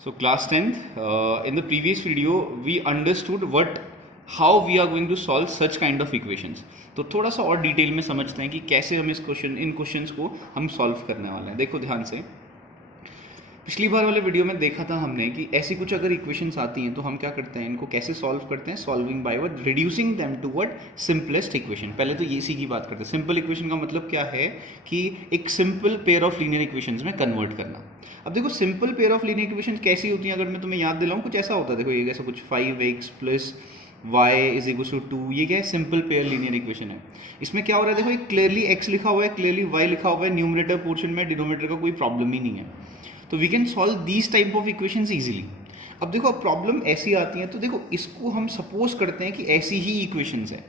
So class 10th, in the previous video we understood how we are going to solve such kind of equations. तो थोड़ा सा और detail में समझते हैं कि कैसे हम इन क्वेश्चंस को हम सॉल्व करने वाले हैं। देखो ध्यान से, पिछली बार वाले वीडियो में देखा था हमने कि ऐसी कुछ अगर इक्वेशंस आती हैं तो हम क्या करते हैं, इनको कैसे सॉल्व करते हैं, solving by what, reducing them to what, simplest equation. पहले तो इसी की बात करते हैं। सिंपल इक्वेशन का मतलब क्या है कि एक simple pair of linear equations में कन्वर्ट करना। अब देखो simple pair of linear equation कैसी होती हैं, अगर मैं तुम्हें याद दिलाऊं, कुछ ऐसा होता है। देखो ये जैसा कुछ 5x plus y is equal to 2, ये क्या है, सिंपल पेयर लीनियर इक्वेशन है। इसमें क्या हो रहा है, देखो एक क्लियरली x लिखा हुआ है, क्लियरली y लिखा हुआ है, न्यूमरेटर पोर्शन में, डिनोमिनेटर का कोई प्रॉब्लम ही नहीं है। तो we can solve these type of equations easily. अब देखो अब प्रॉब्लम ऐसी आती है, तो देखो इसको हम सपोज करते हैं कि ऐसी ही इक्वेशंस है।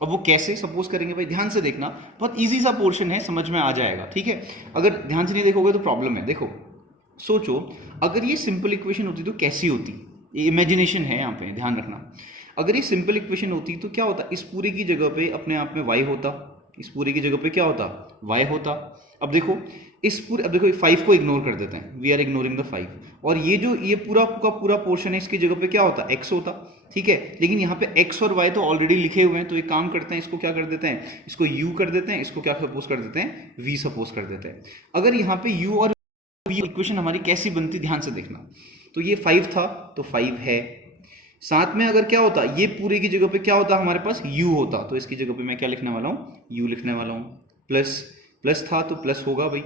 अब वो कैसे सपोज करेंगे भाई, ध्यान से देखना, बहुत इजी सा पोर्शन है, समझ में आ जाएगा, ठीक है। अगर ध्यान से नहीं देखोगे तो प्रॉब्लम है। देखो सोचो, अगर ये सिंपल इक्वेशन होती तो कैसी होती, ये इमेजिनेशन है यहाँ पे, ध्यान रखना। अगर ये सिंपल इक्वेशन होती तो क्या होता, इस पूरे की जगह पे अपने आप में y होता, इस पूरे की जगह पे क्या होता, y होता। अब देखो इस पूरे, अब देखो 5 को इग्नोर कर देते हैं, वी आर इग्नोरिंग द 5, और ये जो ये पूरा का पूरा पोर्शन है, इसकी जगह पे क्या होता, x होता, ठीक है। लेकिन यहाँ पे x और y तो ऑलरेडी लिखे हुए हैं, तो एक काम करते हैं, इसको क्या कर देते हैं, इसको u कर देते हैं, इसको क्या सपोज कर देते हैं, v सपोज कर देते हैं। अगर यहाँ पे u और v इक्वेशन हमारी कैसी बनती, ध्यान से देखना। तो ये 5 था तो 5 है, साथ में अगर क्या होता, ये पूरे की जगह पे क्या होता, हमारे पास u होता, तो इसकी जगह पे मैं क्या लिखने वाला हूँ, u लिखने वाला हूँ। प्लस प्लस था तो प्लस होगा भाई।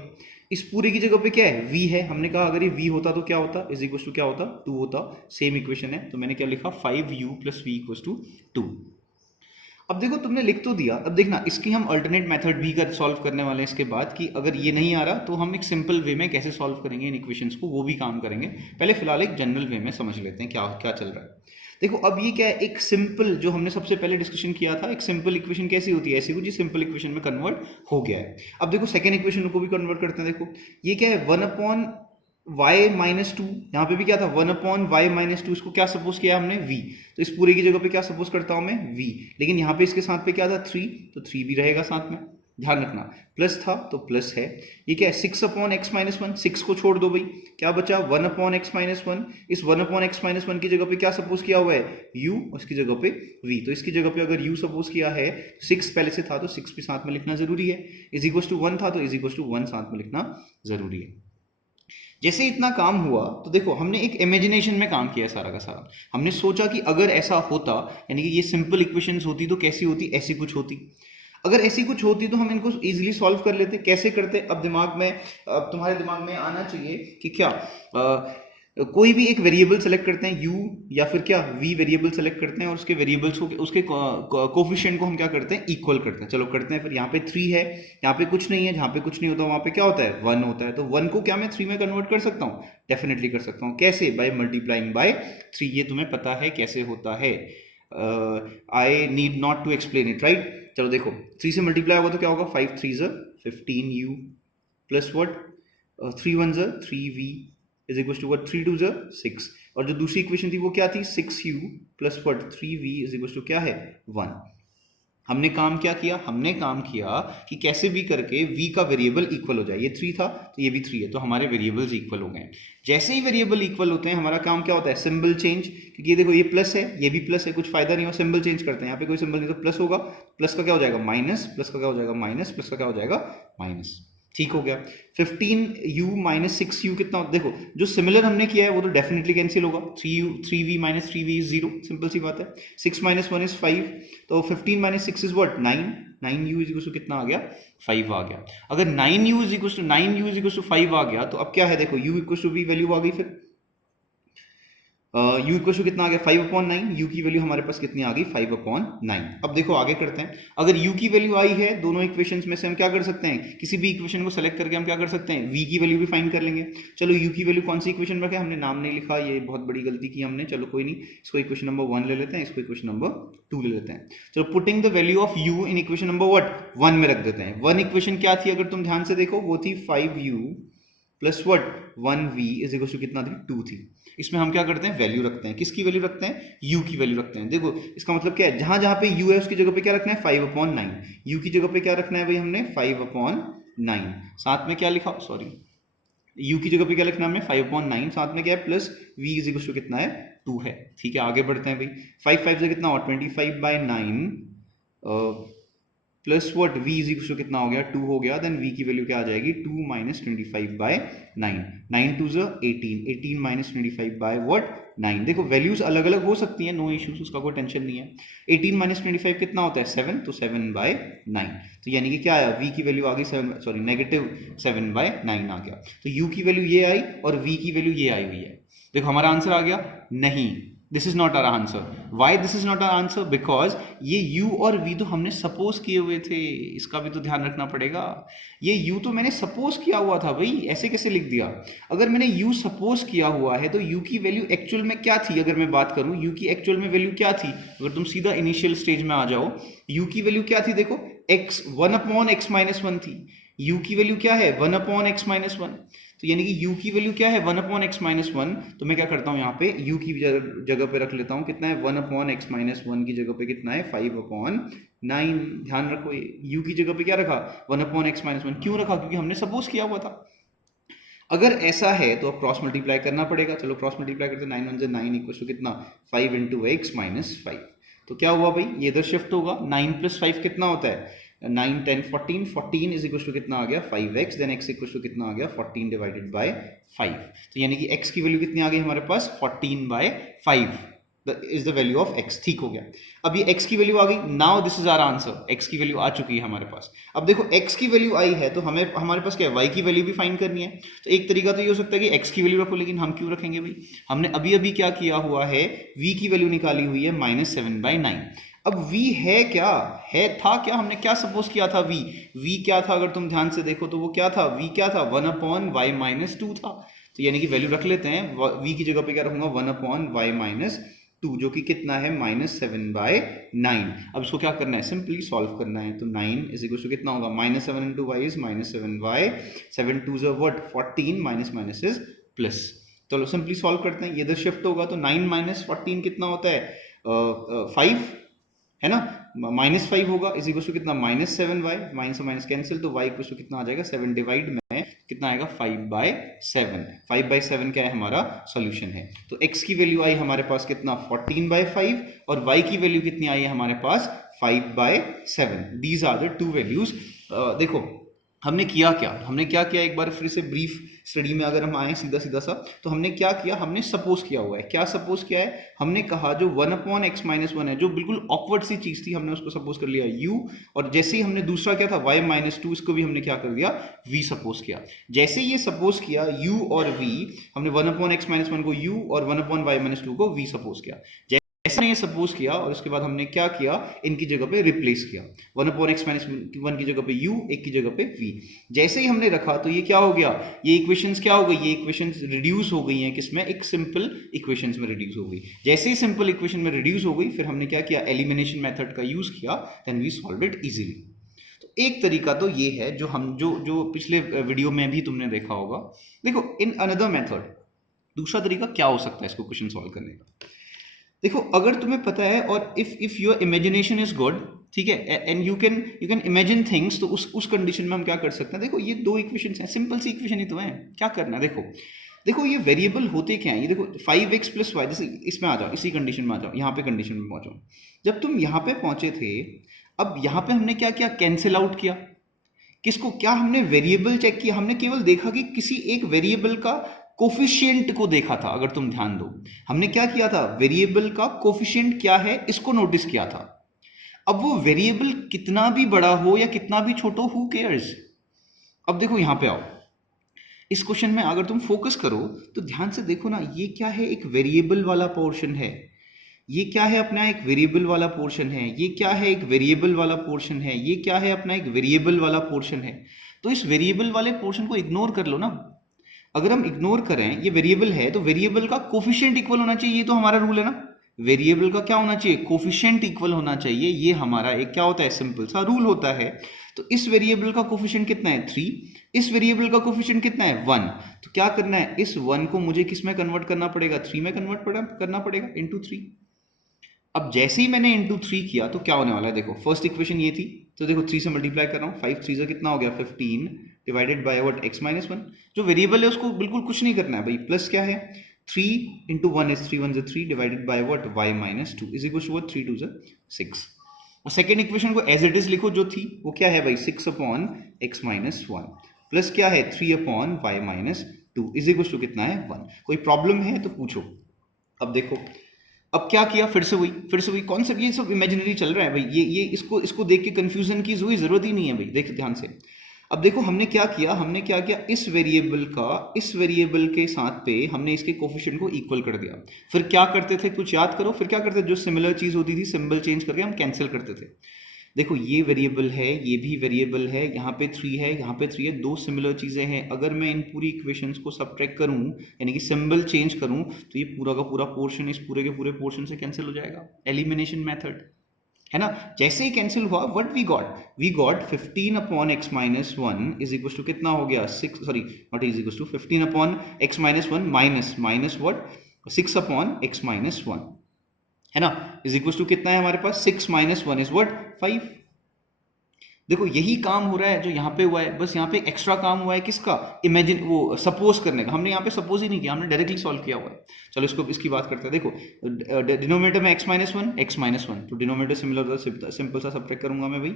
इस पूरे की जगह पे क्या है, v है। हमने कहा अगर ये v होता तो क्या होता, इज इक्वल टू क्या होता, 2 होता। सेम इक्वेशन है, तो मैंने क्या लिखा, 5u plus v equal to 2। अब देखो तुमने लिख तो दिया, अब देखना इसकी हम अल्टरनेट मेथड भी कर सॉल्व करने वाले हैं इसके बाद, कि अगर ये नहीं आ रहा तो हम एक सिंपल वे में कैसे सॉल्व करेंगे इन इक्वेशंस को, वो भी काम करेंगे। पहले फिलहाल एक जनरल वे में समझ लेते हैं क्या क्या चल रहा है। देखो अब ये क्या है, एक सिंपल, जो हमने सबसे पहले डिस्कशन किया था, एक सिंपल इक्वेशन कैसी होती है, ऐसी कुछ सिंपल इक्वेशन में कन्वर्ट हो गया है। अब देखो सेकंड इक्वेशन को भी कन्वर्ट करते हैं। देखो ये क्या है, 1/y माइनस 2, यहाँ पे भी क्या था, 1/y माइनस 2, इसको क्या सपोज किया हमने, v, तो इस पूरे की जगह पे क्या सपोज करता हूँ मैं, v। लेकिन यहाँ पे इसके साथ पे क्या था, 3, तो 3 भी रहेगा साथ में, ध्यान रखना। प्लस था तो प्लस है। ये क्या है, 6/x माइनस 1, 6 को छोड़ दो भाई, क्या बचा, 1/x माइनस 1। इस 1/x माइनस 1 की जगह पे क्या सपोज किया हुआ है, u, और इसकी जगह पे v। तो इसकी जगह पे अगर u सपोज किया है, 6 पहले से था तो 6 भी साथ में लिखना जरूरी है। इज इक्वल टू 1 था तो इज इक्वल टू 1 साथ में लिखना जरूरी है। जैसे इतना काम हुआ तो देखो हमने एक इमेजिनेशन में काम किया सारा का सारा। हमने सोचा कि अगर ऐसा होता, यानी कि ये सिंपल इक्वेशंस होती तो कैसी होती, ऐसी कुछ होती। अगर ऐसी कुछ होती तो हम इनको इजीली सॉल्व कर लेते। कैसे करते, अब दिमाग में, अब तुम्हारे दिमाग में आना चाहिए कि क्या, कोई भी एक वेरिएबल सेलेक्ट करते हैं, u या फिर क्या v वेरिएबल सेलेक्ट करते हैं, और उसके वेरिएबल्स को, उसके कोफिशिएंट को हम क्या करते हैं, इक्वल करते हैं। चलो करते हैं। फिर यहाँ पे 3 है, यहाँ पे कुछ नहीं है, जहाँ पे कुछ नहीं होता वहाँ पे क्या होता है, 1 होता है। तो 1 को क्या मैं 3 में कन्वर्ट कर सकता हूँ, डेफिनेटली कर सकता हूँ। कैसे, बाय मल्टीप्लाइंग बाय 3। ये तुम्हें पता है कैसे होता है, I need not to explain it, right. चलो देखो 3 से मल्टीप्लाई होगा तो क्या होगा, 5 3 15u plus what, 3 1 3v is equal to what, 3 2 6। और जो दूसरी इक्वेशन थी वो क्या थी, 6u plus what 3v is equal to क्या है, 1। हमने काम क्या किया, हमने काम किया कि कैसे भी करके v का वेरिएबल इक्वल हो जाए। ये 3 था तो ये भी 3 है, तो हमारे वेरिएबल्स इक्वल हो गए। जैसे ही वेरिएबल इक्वल होते हैं हमारा काम क्या होता है, सिंबल चेंज। क्योंकि ये देखो ये प्लस है, ये भी प्लस है, कुछ फायदा नहीं हो, सिंबल चेंज करते हैं। यहाँ पे कोई सिंबल नहीं तो प्लस होगा, प्लस का क्या हो जाएगा माइनस, प्लस का क्या हो जाएगा माइनस, प्लस का क्या हो जाएगा माइनस। ठीक हो गया। 15u माइनस 6u कितना, देखो जो सिमिलर हमने किया है वो तो डेफिनेटली कैंसिल होगा। 3v minus 3v is 0, simple सी बात है। 6 माइनस 1 इज 5, तो 15 minus 6 is what, 9। 9u is equal to कितना आ गया, 5 आ गया। अगर 9u इज इक्वल टू 5 आ गया तो अब क्या है, देखो u equal to v value आ गई। फिर u इक्वल टू कितना आ गया, 5/9। u की वैल्यू हमारे पास कितनी आ गई, 5/9। अब देखो आगे करते हैं। अगर u की वैल्यू आई है दोनों इक्वेशंस में से, हम क्या कर सकते हैं, किसी भी इक्वेशन को सेलेक्ट करके हम क्या कर सकते हैं, v की वैल्यू भी फाइंड कर लेंगे। चलो u की वैल्यू कौन सी इक्वेशन में, हमने नाम नहीं लिखा, ये बहुत बड़ी गलती की हमने। चलो कोई नहीं, इसको इक्वेशन नंबर 1 ले लेते हैं, इसको इक्वेशन नंबर 2 ले लेते हैं। चलो putting the value of u in equation number what, 1 में रख देते हैं। 1 इक्वेशन क्या थी, अगर तुम ध्यान से देखो, वो थी 5u plus what 1v is equal to कितना थी, 2 थी। इसमें हम क्या करते हैं, वैल्यू रखते हैं। किसकी वैल्यू रखते हैं, u की वैल्यू रखते हैं। देखो इसका मतलब क्या है, जहां जहां पे u है उसकी जगह पे क्या रखना है, 5/9। u की जगह पे क्या रखना है भाई हमने, 5/9। साथ में क्या लिखा, सॉरी u की जगह पे क्या लिखना है हमने 5/9, साथ में क्या है plus v is equal to कितना है 2 है। ठीक है, आगे बढ़ते हैं भाई। 5 से कितना हुआ 25/9 plus what v is equal to कितना हो गया 2 हो गया। देन v की वैल्यू क्या आ जाएगी 2 माइनस 25/9, 9 2 18, 18 माइनस 25 बाय व्हाट 9। देखो वैल्यूज अलग अलग हो सकती हैं, नो इश्यूज, उसका कोई टेंशन नहीं है। 18 माइनस 25 कितना होता है 7, तो 7/9। तो यानी कि क्या आया v की वैल्यू आ गई 7, सॉरी नेगेटिव 7/9 आ गया। तो u की वैल्यू ये आई और v की वैल्यू ये आई हुई है। देखो हमारा आंसर आ गया नहीं, this is not our answer. Why this is not our answer? Because ये u और v तो हमने सपोज किए हुए थे, इसका भी तो ध्यान रखना पड़ेगा। ये u तो मैंने सपोज किया हुआ था भाई, ऐसे कैसे लिख दिया? अगर मैंने u सपोज किया हुआ है तो u की वैल्यू एक्चुअल में क्या थी? अगर मैं बात करूं u की एक्चुअल में वैल्यू क्या थी, अगर तुम सीधा इनिशियल स्टेज में आ जाओ, u की वैल्यू क्या थी? देखो x 1/x-1 थी। u की वैल्यू क्या है 1/x-1, तो यानी कि u की वैल्यू क्या है 1/x-1। तो मैं क्या करता हूं यहाँ पे u की जगह पे रख लेता हूं कितना है 1/x-1 की जगह पे कितना है 5/9। ध्यान रखो u की जगह पे क्या रखा 1/x-1। क्यों रखा? क्योंकि हमने सपोज किया हुआ था। अगर ऐसा है तो अब क्रॉस मल्टीप्लाई करना पड़ेगा। चलो क्रॉस मल्टीप्लाई करते 9 1 9 इक्वल टू कितना 5 × x-5। तो क्या हुआ भाई, ये इधर शिफ्ट होगा। 9 + 5 कितना होता है 9 10 14, 14 इज इक्वल टू कितना आ गया 5x। Then x equal to कितना आ गया 14 डिवाइडेड बाय 5। तो यानी कि x की वैल्यू कितनी आ गई हमारे पास 14/5 is the value of x। ठीक हो गया। अब ये x की वैल्यू आ गई। Now this is our answer, x की वैल्यू आ चुकी है हमारे पास। अब देखो x की वैल्यू आई है तो हमें हमारे पास क्या है y की वैल्यू भी फाइंड करनी है। तो एक तरीका तो ये हो सकता है कि x की वैल्यू रखो, लेकिन हम क्यों रखेंगे भाई, हमने अभी अभी क्या किया हुआ है v की वैल्यू निकाली हुई है -7/9। अब v है क्या, है था क्या, हमने क्या सपोज किया था v क्या था? अगर तुम ध्यान से देखो तो वो क्या था, v क्या था 1/y-2 था। तो यानी कि वैल्यू रख लेते हैं, v की जगह पे क्या रखूंगा 1/y-2, जो कि कितना है -7/9। अब इसको क्या करना है, सिंपली सॉल्व करना है। तो 9 इज इक्वल टू कितना होगा -7 × y इज -7y, 7 2 ज़ what 14, minus minus is plus. चलो सिंपली सॉल्व करते हैं, ये इधर शिफ्ट होगा तो 9 - 14 कितना होता है 5 है ना, -5 होगा इज इक्वल टू कितना -7y, माइनस माइनस कैंसिल, तो y इक्वल टू कितना आ जाएगा 7 डिवाइड में कितना आएगा 5/7। 5/7 क्या है हमारा सॉल्यूशन है। तो x की वैल्यू आई हमारे पास कितना 14/5 और y की वैल्यू कितनी आई है हमारे पास 5/7। These are the two values. देखो हमने किया क्या, हमने क्या किया, एक बार फिर से ब्रीफ स्टडी में अगर हम आए सीधा सीधा सा, तो हमने क्या किया, हमने सपोज किया हुआ है। क्या सपोज किया है, हमने कहा जो 1/x-1 है, जो बिल्कुल ऑकवर्ड सी चीज थी, हमने उसको सपोज कर लिया u, और जैसे ही हमने दूसरा क्या था y-2, इसको भी हमने क्या कर दिया v सपोज किया। जैसे ये सपोज किया u और v, हमने 1/x-1 को u और 1/y-2 को v सपोज किया। ऐसे ये सपोज किया और उसके बाद हमने क्या किया, इनकी जगह पे रिप्लेस किया, 1/x-1 की जगह पे u, एक की जगह पे v। जैसे ही हमने रखा तो ये क्या हो गया, ये इक्वेशंस क्या हो गई, ये इक्वेशंस रिड्यूस हो गई हैं किसमें, एक सिंपल इक्वेशंस में रिड्यूस हो गई। जैसे ही सिंपल इक्वेशन में रिड्यूस हो गई, फिर हमने क्या किया, एलिमिनेशन मेथड का यूज किया, then we solve it easily. तो एक तरीका तो ये है जो हम जो पिछले वीडियो में भी तुमने देखा होगा। देखो इन अनदर मेथड, दूसरा तरीका क्या हो सकता है इसको क्वेश्चन सॉल्व करने का। देखो अगर तुम्हें पता है और if your imagination is good, ठीक है, and you can imagine things, तो उस कंडीशन में हम क्या कर सकते हैं। देखो ये दो इक्वेशंस हैं, सिंपल सी इक्वेशन ही तो है, क्या करना है। देखो ये वेरिएबल होते क्या है, ये देखो 5x + y, जैसे इसमें आ जाओ, इसी कंडीशन में आ जाओ, यहाँ पे कंडीशन में पहुंचो। जब तुम यहाँ पे पहुंचे थे, अब यहाँ पे हमने क्या किया, कैंसिल आउट किया। किसको, क्या हमने वेरिएबल चेक किया, हमने केवल देखा कि किसी एक वेरिएबल का कोफिशिएंट को देखा था। अगर तुम ध्यान दो, हमने क्या किया था, वेरिएबल का कोफिशिएंट क्या है इसको नोटिस किया था। अब वो वेरिएबल कितना भी बड़ा हो या कितना भी छोटा, हु केयर्स। अब देखो यहां पे आओ, इस क्वेश्चन में अगर तुम फोकस करो तो ध्यान से देखो ना, ये क्या है, एक वेरिएबल वाला पोर्शन है। ये क्या है अपना, एक वेरिएबल वाला पोर्शन है। ये क्या है, एक वेरिएबल वाला पोर्शन है। ये क्या है अपना, एक वेरिएबल वाला पोर्शन है। तो इस वेरिएबल वाले पोर्शन को इग्नोर कर लो ना। अगर हम इग्नोर करें, ये वेरिएबल है तो वेरिएबल का कोफिशिएंट इक्वल होना चाहिए, ये तो हमारा रूल है ना। वेरिएबल का क्या होना चाहिए, कोफिशिएंट इक्वल होना चाहिए, ये हमारा एक क्या होता है, सिंपल सा रूल होता है। तो इस वेरिएबल का कोफिशिएंट कितना है 3, इस वेरिएबल का कोफिशिएंट कितना है 1। तो क्या करना है, इस 1 को मुझे किस में कन्वर्ट करना पड़ेगा, 3 में कन्वर्ट करना पड़ेगा, इंटू 3। अब जैसे ही मैंने इंटू 3 किया तो क्या होने वाला है, देखो फर्स्ट इक्वेशन ये थी, तो देखो 3 से मल्टीप्लाई कर रहा हूँ, 5 3 से कितना हो गया 15, divided by what x minus one. जो वेरिएबल है उसको बिल्कुल कुछ नहीं करना है भाई, प्लस क्या है 3 into one is 3 1 3 divided by what y minus two is equal to what 3 2 6। और सेकेंड इक्वेशन को एज इट इज लिखो जो थी, वो क्या है भाई 6 upon x minus one plus क्या है 3 upon y minus two is equal to कितना है 1। कोई प्रॉब्लम है तो पूछो। अब देखो अब क्या किया, फिर से वही कॉन्सेप्ट, ये सब इमेजिनरी चल रहा है भाई, ये इसको देख के कंफ्यूजन की कोई जरूरत ही नहीं है भाई। देखो ध्यान से, अब देखो हमने क्या किया इस वेरिएबल के साथ पे हमने इसके कोफिशिएंट को इक्वल कर दिया। फिर क्या करते थे, कुछ याद करो, फिर क्या करते थे, जो सिमिलर चीज होती थी सिंबल चेंज करके हम कैंसिल करते थे। देखो ये वेरिएबल है, ये भी वेरिएबल है, यहाँ पे 3 है, यहाँ पे 3 है, दो सिमिलर चीज़ें हैं। अगर मैं इन पूरी इक्वेशंस को सब्ट्रैक्ट करूँ यानी कि सिंबल चेंज करूँ तो ये पूरा का पूरा पोर्शन इस पूरे के पूरे पोर्शन से कैंसिल हो जाएगा। एलिमिनेशन मेथड है ना। जैसे ही कैंसिल हुआ what we got 15 upon x minus one is equal to कितना हो गया 6, sorry not is equal to 15 upon x minus one minus what 6 upon x minus one है ना, इज इक्वल टू कितना है हमारे पास 6 माइनस वन इज व्हाट 5। देखो यही काम हो रहा है जो यहाँ पे हुआ है, बस यहाँ पे एक्स्ट्रा काम हुआ है किसका, इमेजिन वो सपोज करने का। हमने यहाँ पे सपोज ही नहीं किया, हमने डायरेक्टली सॉल्व किया हुआ है। चलो इसकी बात करते हैं। देखो डिनोमिनेटर में x माइनस वन तो डिनोमिनेटर सिमिलर सिंपल सा सब्ट्रैक्ट करूंगा मैं भाई,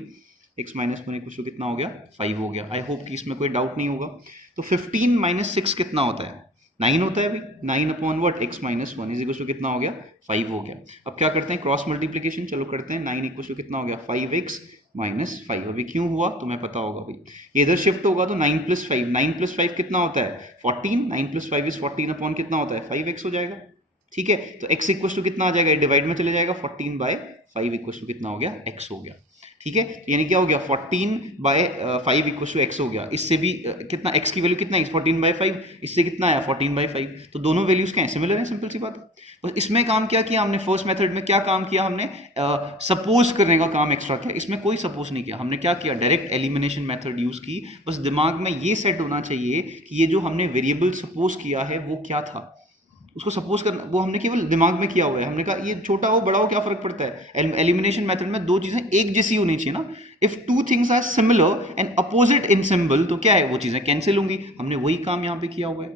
x minus one equal to कितना हो गया 5 हो गया। आई होप कि इसमें कोई डाउट नहीं होगा। तो 15 माइनस 6 कितना होता है 9 होता है भाई, 9 upon what x minus one is equal to कितना हो गया 5 हो गया। अब क्या करते हैं क्रॉस मल्टीप्लीकेशन, चलो करते हैं। 9 इक्वल टू कितना हो गया 5x माइनस 5। अभी क्यों हुआ तुम्हें पता होगा भाई, ये इधर शिफ्ट होगा तो 9 प्लस 5 कितना होता है 14, 9 प्लस 5 इज 14 अपॉन कितना होता है 5x हो जाएगा। ठीक है, तो x इक्वल टू कितना आ जाएगा, डिवाइड में चले जाएगा, 14 बाय 5 इक्वल टू कितना हो गया x हो गया। ठीक है, तो यानी क्या हो गया 14 बाय 5 इक्वल टू x हो गया। इससे भी कितना x की वैल्यू कितना है 14 बाय 5, इससे कितना आया 14 बाय 5, तो दोनों वैल्यूज क्या है सिमिलर है, सिंपल सी बात है। बस इसमें काम क्या किया हमने, फर्स्ट मेथड में क्या काम किया हमने, सपोज करने का काम एक्स्ट्रा किया। इसमें कोई सपोज नहीं किया, हमने क्या किया डायरेक्ट एलिमिनेशन मेथड यूज की। बस दिमाग में ये सेट होना चाहिए कि ये जो हमने वेरिएबल सपोज किया है वो क्या था, उसको सपोज करना वो हमने केवल दिमाग में किया हुआ है। हमने कहा ये छोटा हो बड़ा हो क्या फर्क पड़ता है, एलिमिनेशन मेथड में दो चीजें एक जैसी होनी चाहिए ना। If two things are similar and opposite in symbol तो क्या है वो चीजें कैंसिल होंगी। हमने वही काम यहाँ पे किया हुआ है।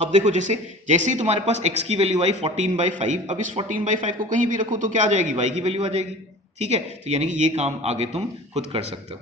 अब देखो जैसे ही तुम्हारे पास x की वैल्यू आई 14 बाई 5, अब इस 14 बाई 5 को कहीं भी रखो तो क्या आ जाएगी y की वैल्यू आ जाएगी। ठीक है, तो यानी कि ये काम आगे तुम खुद कर सकते हो।